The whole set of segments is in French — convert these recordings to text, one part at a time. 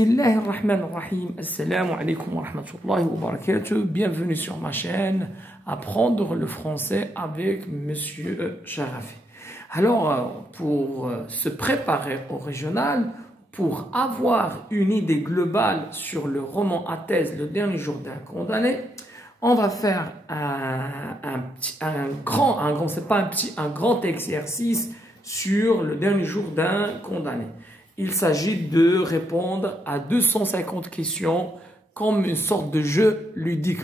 Bismillahirrahmanirrahim. Assalamu alaikum wa rahmatullahi wa barakatuh. Bienvenue sur ma chaîne Apprendre le français avec Monsieur Sharafi. Alors, pour se préparer au régional, pour avoir une idée globale sur le roman à thèse Le dernier jour d'un condamné, on va faire un grand exercice sur le dernier jour d'un condamné. Il s'agit de répondre à 250 questions comme une sorte de jeu ludique.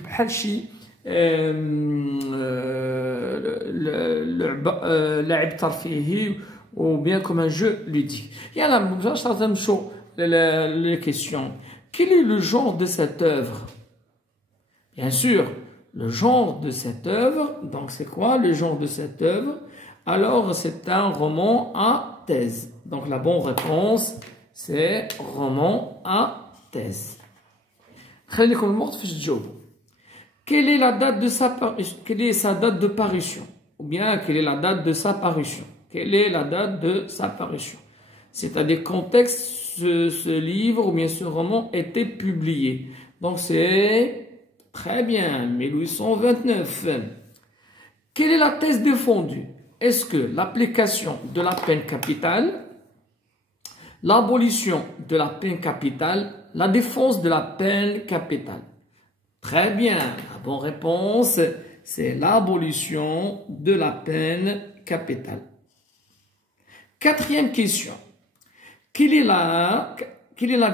Ou bien comme un jeu ludique. Il y a les questions. Quel est le genre de cette œuvre? Bien sûr, le genre de cette œuvre, donc c'est quoi le genre de cette œuvre? Alors, c'est un roman à thèse. Donc, la bonne réponse, c'est roman à thèse. Quelle est la date de sa parution? Quelle est sa date de parution? Ou bien, quelle est la date de sa parution? Quelle est la date de sa parution? C'est-à-dire, contexte, ce livre ou bien ce roman était publié. Donc, c'est très bien, 1829. Quelle est la thèse défendue? Est-ce que l'application de la peine capitale, l'abolition de la peine capitale, la défense de la peine capitale? Très bien, la bonne réponse, c'est l'abolition de la peine capitale. Quatrième question. Quelle est la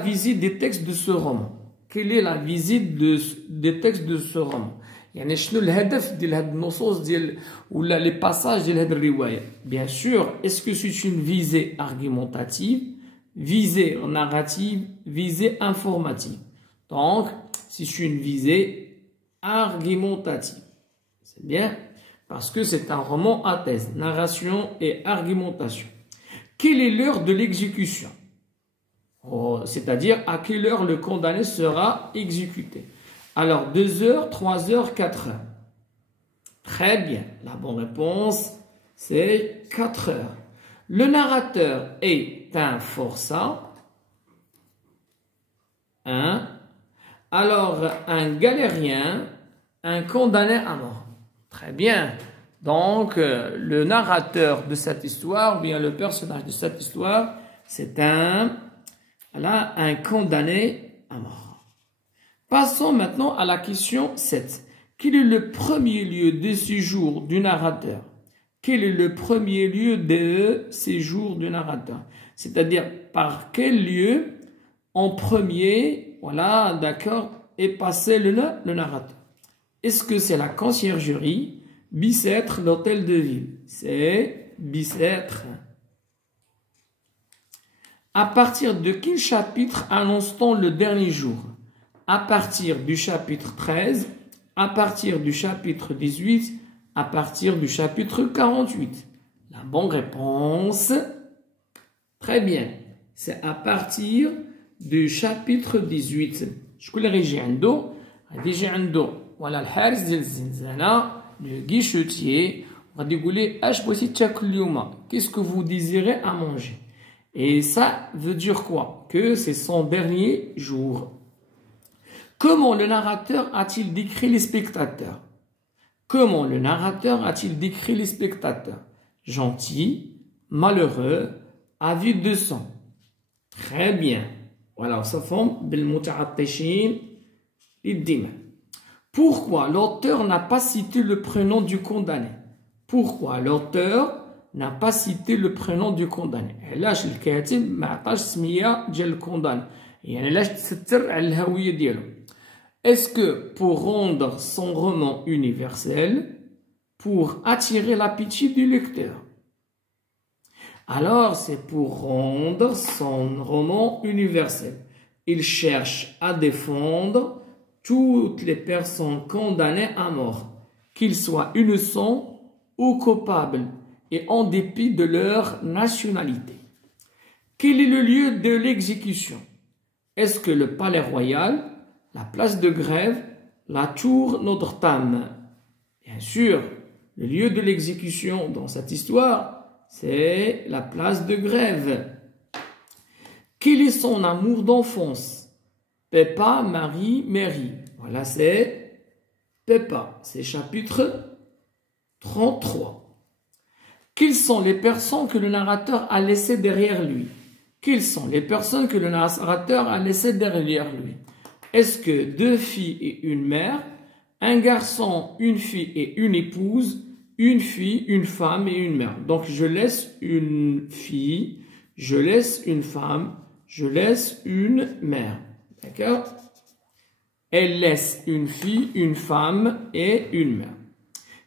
visite des textes de ce roman? Quelle est la visite des textes de ce roman? يعني شنو الهدف ديال هاد النصوص ديال ولا لي باساج ديال هاد الروايه؟ Bien sûr, est-ce que c'est une visée argumentative, visée narrative, visée informative? Donc, c'est une visée argumentative. C'est bien, parce que c'est un roman à thèse, narration et argumentation. Quelle est l'heure de l'exécution? C'est-à-dire à quelle heure le condamné sera exécuté? Alors, 2 heures, 3 heures, 4 heures. Très bien. La bonne réponse, c'est 4 heures. Le narrateur est un forçat. Alors, un galérien, un condamné à mort. Très bien. Donc, le narrateur de cette histoire, ou bien le personnage de cette histoire, c'est un condamné à mort. Passons maintenant à la question 7. Quel est le premier lieu de séjour du narrateur? Quel est le premier lieu de séjour du narrateur? C'est-à-dire, par quel lieu en premier, voilà, d'accord, est passé le narrateur? Est-ce que c'est la conciergerie, Bicêtre, l'hôtel de ville? C'est Bicêtre. À partir de quel chapitre annonce-t-on le dernier jour? À partir du chapitre 13, à partir du chapitre 18, à partir du chapitre 48. La bonne réponse, très bien, c'est à partir du chapitre 18. شكون اللي غيجي عنده؟ غادي يجي عنده ولا الحارس ديال الزنزانة le guichetier غادي يقول ليه اش بغيتي تاكل اليوم؟ Qu'est-ce que vous désirez à manger? Et ça veut dire quoi? Que c'est son dernier jour. Comment le narrateur a-t-il décrit les spectateurs? Comment le narrateur a-t-il décrit les spectateurs? Gentils, malheureux, avides de sang. Très bien. Voilà, ça forme بالمتعطشين للدماء. Pourquoi l'auteur n'a pas cité le prénom du condamné? Pourquoi l'auteur n'a pas cité le prénom du condamné? علاش الكاتب ما عطاش سمية ديال الكونداني؟ يعني علاش تستر على الهوية ديالو؟ Est-ce que pour rendre son roman universel, pour attirer la pitié du lecteur? Alors, c'est pour rendre son roman universel. Il cherche à défendre toutes les personnes condamnées à mort, qu'ils soient innocents ou coupables, et en dépit de leur nationalité. Quel est le lieu de l'exécution? Est-ce que le palais royal, la place de grève, la tour Notre-Dame? Bien sûr, le lieu de l'exécution dans cette histoire, c'est la place de grève. Quel est son amour d'enfance? Peppa, Marie, Mary. Voilà, c'est Peppa. C'est chapitre 33. Quelles sont les personnes que le narrateur a laissées derrière lui? Quelles sont les personnes que le narrateur a laissées derrière lui? Est-ce que deux filles et une mère, un garçon, une fille et une épouse, une fille, une femme et une mère? Donc, je laisse une fille, je laisse une femme, je laisse une mère. D'accord? Elle laisse une fille, une femme et une mère.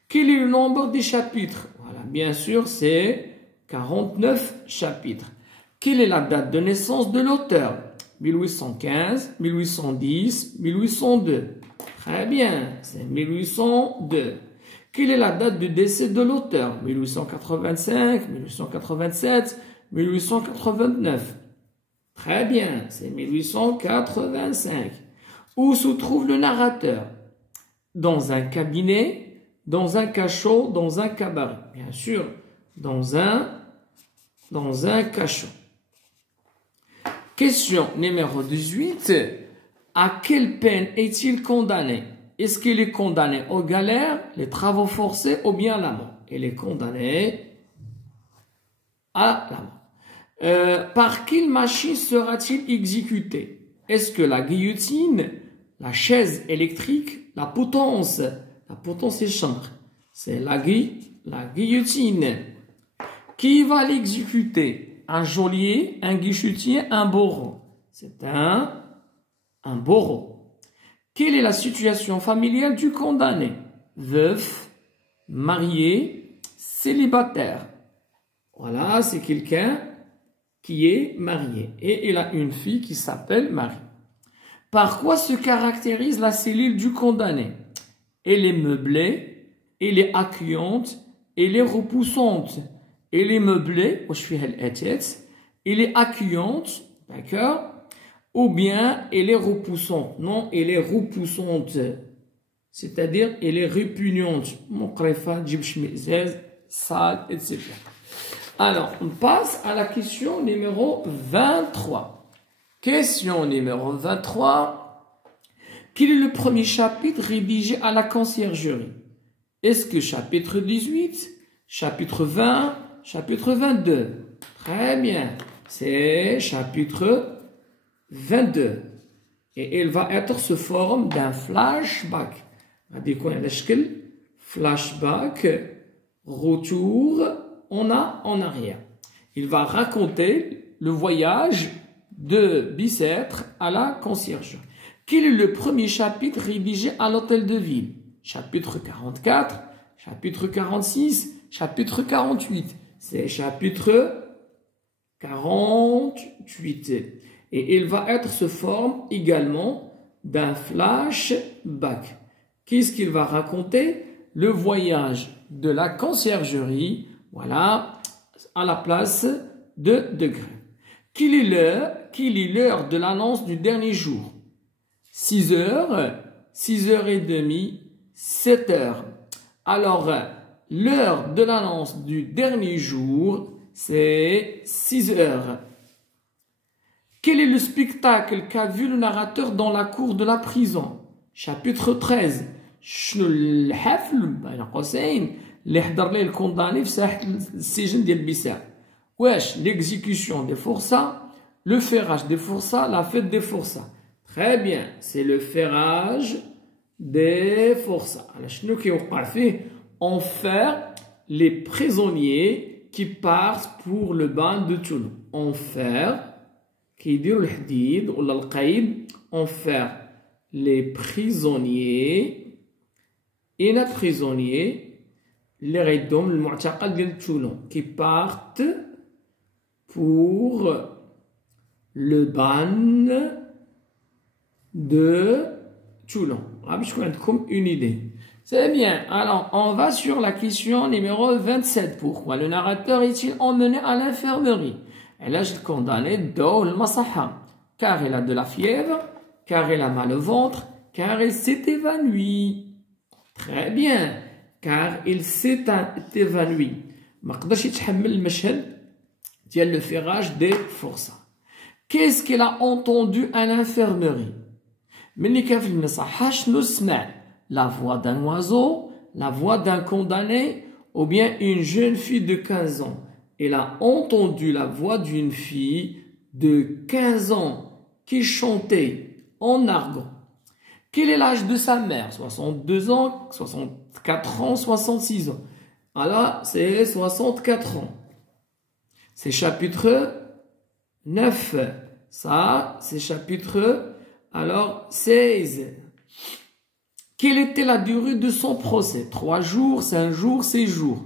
Quel est le nombre des chapitres? Voilà, bien sûr, c'est 49 chapitres. Quelle est la date de naissance de l'auteur? 1815, 1810, 1802. Très bien, c'est 1802. Quelle est la date de décès de l'auteur? 1885, 1887, 1889. Très bien, c'est 1885. Où se trouve le narrateur? Dans un cabinet, dans un cachot, dans un cabaret. Bien sûr, dans un cachot. Question numéro 18. À quelle peine est-il condamné? Est-ce qu'il est condamné aux galères, les travaux forcés ou bien à la mort? Il est condamné à la mort. Par quelle machine sera-t-il exécuté? Est-ce que la guillotine, la chaise électrique, la potence est chanvre. C'est la guillotine. Qui va l'exécuter? Un geôlier, un guichetier, un bourreau. C'est un bourreau. Quelle est la situation familiale du condamné? Veuf, marié, célibataire. Voilà, c'est quelqu'un qui est marié. Et il a une fille qui s'appelle Marie. Par quoi se caractérise la cellule du condamné? Elle est meublée, elle est accueillante, elle est repoussante. Elle est meublée, elle est accueillante, d'accord? Ou bien elle est repoussante. Non, elle est repoussante. C'est-à-dire, elle est répugnante. Sale, etc. Alors, on passe à la question numéro 23. Question numéro 23. Quel est le premier chapitre rédigé à la conciergerie? Est-ce que chapitre 18, chapitre 20, chapitre 22? Très bien. C'est chapitre 22. Et il va être sous forme d'un flashback. Flashback, retour en arrière. Il va raconter le voyage de Bicêtre à la conciergerie. Quel est le premier chapitre rédigé à l'hôtel de ville? Chapitre 44, chapitre 46, chapitre 48. C'est chapitre 48. Et il va être sous forme également d'un flashback. Qu'est-ce qu'il va raconter? Le voyage de la conciergerie, voilà, à la place de Degré. Quelle est l'heure de l'annonce du dernier jour? 6 heures, 6h30, 7 heures. Alors, l'heure de l'annonce du dernier jour, c'est 6 heures. Quel est le spectacle qu'a vu le narrateur dans la cour de la prison? Chapitre 13. شنو الحفل بين قوسين اللي حضر ليه الكونداني في ساحة السجن ديال بيسار؟ واش l'exécution des forçats, le ferrage des forçats, la fête des forçats? Très bien, c'est le ferrage des forçats. Alors شنو كيوقع فيه؟ On fait les prisonniers qui partent pour le bain de Toulon. On fait كيديروا الحديد ولا القيد. On fait les prisonniers et les prisonniers اللي غيدوهم للمعتقل ديال تولون qui partent pour le ban de Toulon. باش تكون عندكم une idée. C'est bien. Alors, on va sur la question numéro 27. Pourquoi le narrateur est-il emmené à l'infirmerie? علاش الكونداني داو للمصحة؟ Car il a de la fièvre, car il a mal au ventre, car il s'est évanoui. Très bien, car il s'est évanoui. ما قدرش يتحمل المشهد ديال le ferrage des forçats. Qu'est-ce qu'il a entendu à l'infirmerie? La voix d'un oiseau, la voix d'un condamné, ou bien une jeune fille de 15 ans. Il a entendu la voix d'une fille de 15 ans qui chantait en argot. Quel est l'âge de sa mère? 62 ans, 64 ans, 66 ans. Alors, c'est 64 ans. C'est chapitre 9. Ça, c'est chapitre, alors, 16. Quelle était la durée de son procès? 3 jours, 5 jours, 6 jours.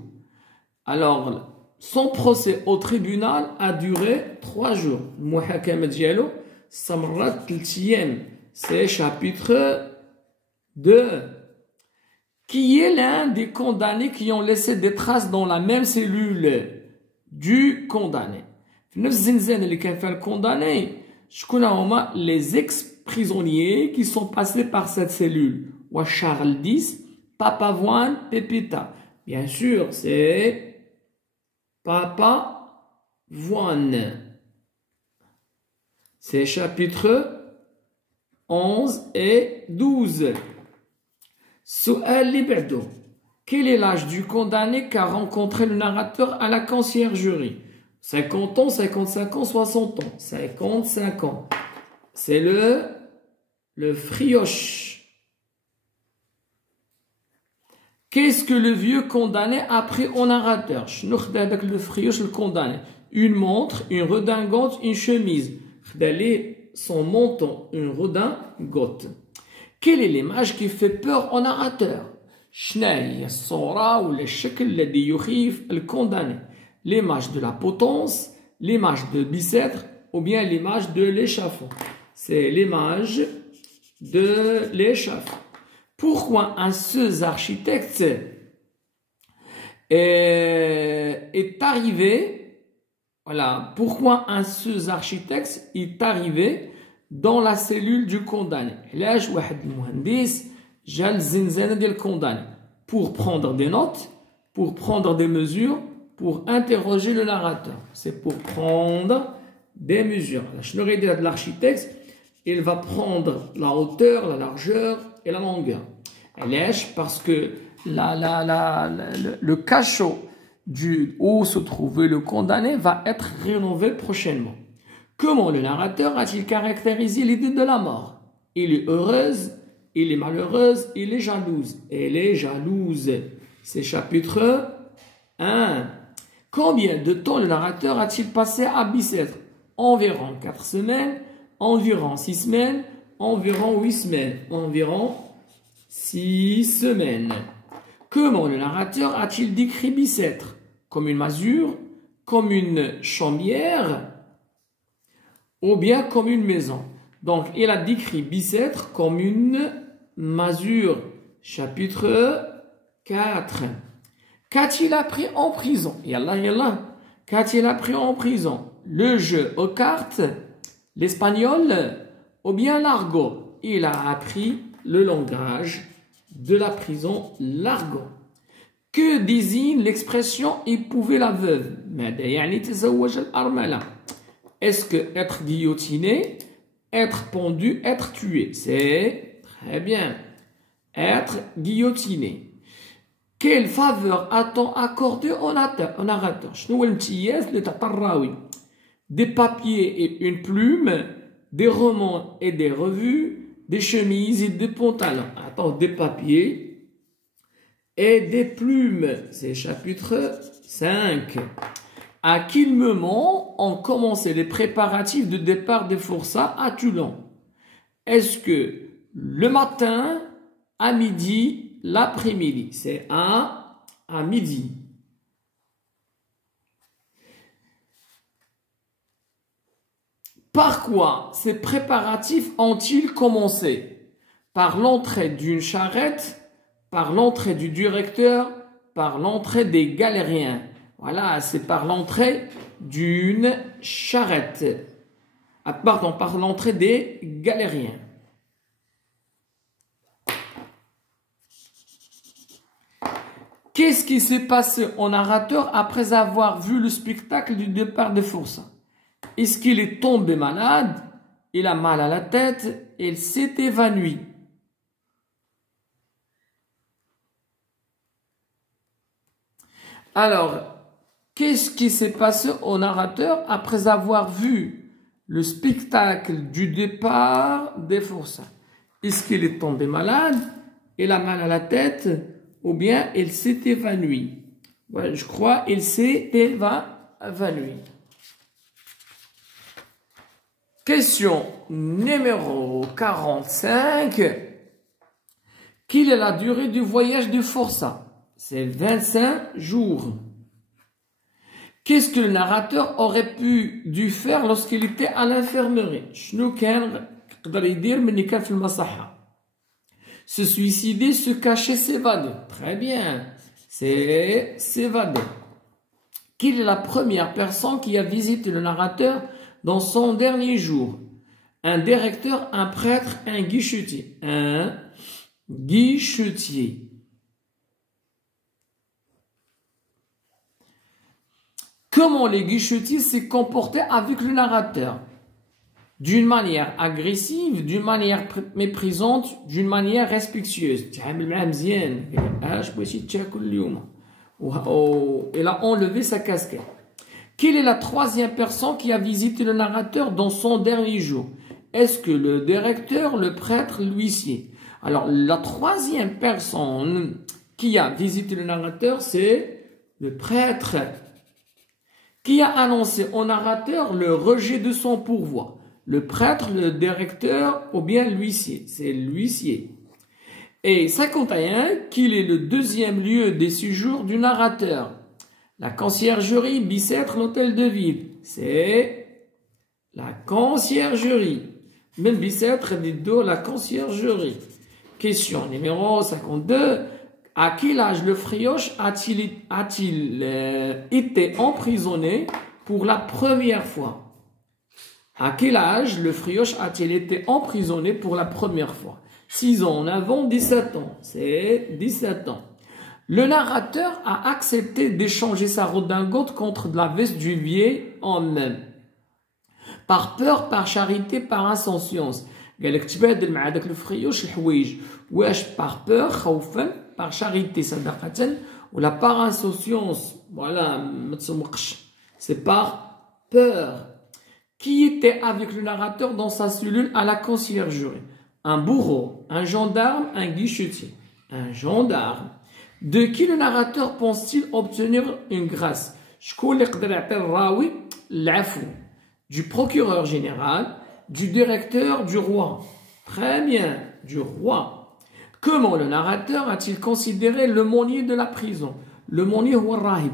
Alors, son procès au tribunal a duré 3 jours. Muhakama dialo, samrat 3 ayam. C'est chapitre 2. Qui est l'un des condamnés qui ont laissé des traces dans la même cellule du condamné? Le condamné, je connais les ex-prisonniers qui sont passés par cette cellule. Ou Charles X, Papavoine, Pépita. Bien sûr, c'est Papavoine. C'est chapitre 11 et 12. Su'al Liberdo. Quel est l'âge du condamné qu'a rencontré le narrateur à la conciergerie? 50 ans, 55 ans, 60 ans. 55 ans. C'est le frioche. Qu'est-ce que le vieux condamné a pris au narrateur? Le frioche, le condamné. Une montre, une redingote, une chemise. Son menton, une redingote. Quelle est l'image qui fait peur au narrateur? L'image de la potence, l'image de Bicêtre ou bien l'image de l'échafaud. C'est l'image de l'échafaud. Pourquoi un seul architecte est arrivé, voilà, pourquoi un seul architecte est arrivé dans la cellule du condamné? Pour prendre des notes, pour prendre des mesures, pour interroger le narrateur. C'est pour prendre des mesures. L'architecte, il va prendre la hauteur, la largeur et la longueur. Parce que le cachot où se trouvait le condamné va être rénové prochainement. Comment le narrateur a-t-il caractérisé l'idée de la mort? Il est heureuse, il est malheureuse, il est jalouse. Elle est jalouse. C'est chapitre 1. Combien de temps le narrateur a-t-il passé à Bicêtre? Environ 4 semaines, environ 6 semaines, environ 8 semaines, environ 6 semaines. Comment le narrateur a-t-il décrit Bicêtre? Comme une masure, comme une chaumière, ou bien comme une maison. Donc, il a décrit Bicêtre comme une masure. Chapitre 4. Qu'a-t-il appris en prison? Yallah, yallah. Qu'a-t-il appris en prison? Le jeu aux cartes, l'espagnol, ou bien l'argot? Il a appris le langage de la prison, l'argot. Que désigne l'expression épouver la veuve? Est-ce que être guillotiné, être pendu, être tué? C'est très bien. Être guillotiné. Quelle faveur a-t-on accordé au narrateur? Des papiers et une plume, des romans et des revues, des chemises et des pantalons. Attends, des papiers et des plumes. C'est chapitre 5. À quel moment ont commencé les préparatifs de départ des forçats à Toulon? Est-ce que le matin, à midi, l'après-midi? C'est à midi. Par quoi ces préparatifs ont-ils commencé? Par l'entrée d'une charrette, par l'entrée du directeur, par l'entrée des galériens. Voilà, c'est par l'entrée d'une charrette. Pardon, par l'entrée des galériens. Qu'est-ce qui s'est passé au narrateur après avoir vu le spectacle du départ des forçats? Est-ce qu'il est tombé malade? Il a mal à la tête? Il s'est évanoui. Alors, qu'est-ce qui s'est passé au narrateur après avoir vu le spectacle du départ des forçats? Est-ce qu'il est tombé malade? Il a mal à la tête? Ou bien il s'est évanoui? Ouais, je crois qu'il s'est évanoui. Question numéro 45. Quelle est la durée du voyage du forçat? C'est 25 jours. Qu'est-ce que le narrateur aurait dû faire lorsqu'il était à l'infirmerie? Se suicider, se cacher, s'évader. Très bien. C'est s'évader. Quelle est la première personne qui a visité le narrateur dans son dernier jour? Un directeur, un prêtre, un guichetier. Un guichetier. Comment les guichetiers s'est comporté avec le narrateur? D'une manière agressive, d'une manière méprisante, d'une manière respectueuse. Il a enlevé sa casquette. Quelle est la troisième personne qui a visité le narrateur dans son dernier jour? Est-ce que le directeur, le prêtre, l'huissier? Alors, la troisième personne qui a visité le narrateur, c'est le prêtre, qui a annoncé au narrateur le rejet de son pourvoi. Le prêtre, le directeur ou bien l'huissier. C'est l'huissier. Et 51, quel est le deuxième lieu des séjours du narrateur? La conciergerie, Bicêtre, l'hôtel de ville. C'est la conciergerie. Même Bicêtre, dit la conciergerie. Question numéro 52. À quel âge le frioche a-t-il été emprisonné pour la première fois? À quel âge le frioche a-t-il été emprisonné pour la première fois? 6 ans, 9 ans, 17 ans. C'est 17 ans. Le narrateur a accepté d'échanger sa redingote contre de la veste du vieil homme. Par peur, par charité, par insouciance. قالك تبادل مع داك الفريوش الحوايج واش par peur خوفا par charité صدقة ولا par insouciance voilà ما تسمقش c'est par peur. Qui était avec le narrateur dans sa cellule à la conciergerie? Un bourreau, un gendarme, un guichetier. Un gendarme. De qui le narrateur pense-t-il obtenir une grâce? شكون اللي يقدر يعطي الراوي العفو? Du procureur général, du directeur, du roi. Très bien, du roi. Comment le narrateur a-t-il considéré l'aumônier de la prison? L'aumônier ou rahib.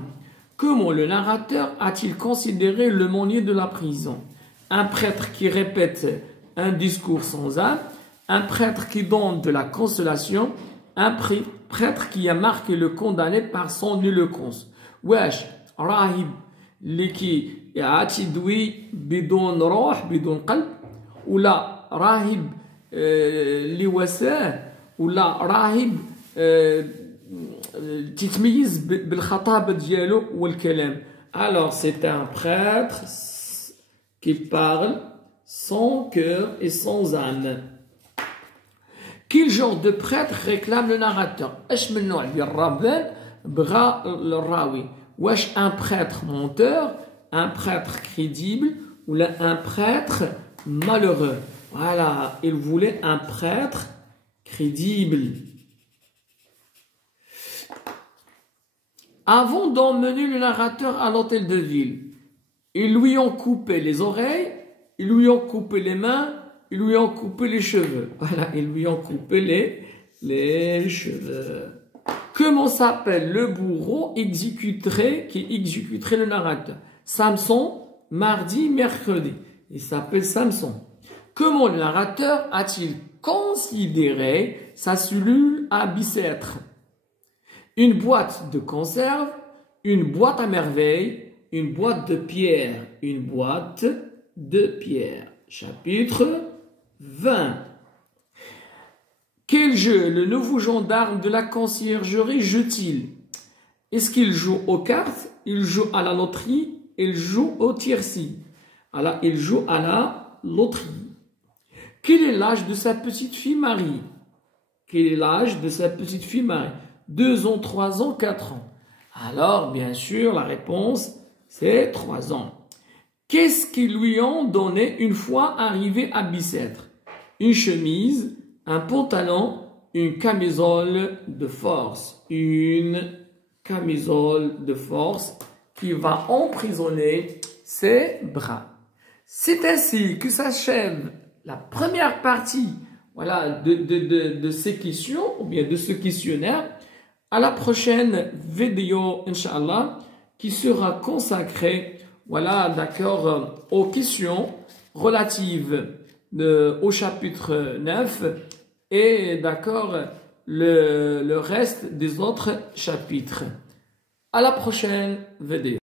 Comment le narrateur a-t-il considéré l'aumônier de la prison? Un prêtre qui répète un discours sans âme, un prêtre qui donne de la consolation, un prêtre qui a marqué le condamné par son éloquence. Wesh, rahib, qui يعتدوي بدون روح بدون قلب ولا راهب اللي وساه ولا راهب تتميز بالخطابة ديالو والكلام. Alors c'est un prêtre qui parle sans cœur et sans âme. Quel genre de prêtre réclame le narrateur? اش من نوع ديال الرهبان بغى الراوي؟ واش un prêtre menteur, un prêtre crédible ou un prêtre malheureux? Voilà, il voulait un prêtre crédible. Avant d'emmener le narrateur à l'hôtel de ville, ils lui ont coupé les oreilles, ils lui ont coupé les mains, ils lui ont coupé les cheveux. Voilà, ils lui ont coupé les cheveux. Comment s'appelle le bourreau qui exécuterait le narrateur? Samson, mardi, mercredi. Il s'appelle Samson. Comment le narrateur a-t-il considéré sa cellule à Bicêtre? Une boîte de conserve, une boîte à merveille, une boîte de pierre. Une boîte de pierre. Chapitre 20. Quel jeu le nouveau gendarme de la conciergerie joue-t-il? Est-ce qu'il joue aux cartes? Il joue à la loterie? Il joue au tiercy? Alors, il joue à la loterie. Quel est l'âge de sa petite fille Marie? Quel est l'âge de sa petite fille Marie? 2 ans, 3 ans, 4 ans. Alors, bien sûr, la réponse, c'est 3 ans. Qu'est-ce qu'ils lui ont donné une fois arrivé à Bicêtre? Une chemise, un pantalon, une camisole de force. Une camisole de force qui va emprisonner ses bras. C'est ainsi que s'achève la première partie, voilà, de ces questions, ou bien de ce questionnaire. À la prochaine vidéo, Inch'Allah, qui sera consacrée, voilà, d'accord, aux questions relatives au chapitre 9 et, d'accord, le reste des autres chapitres. À la prochaine vidéo.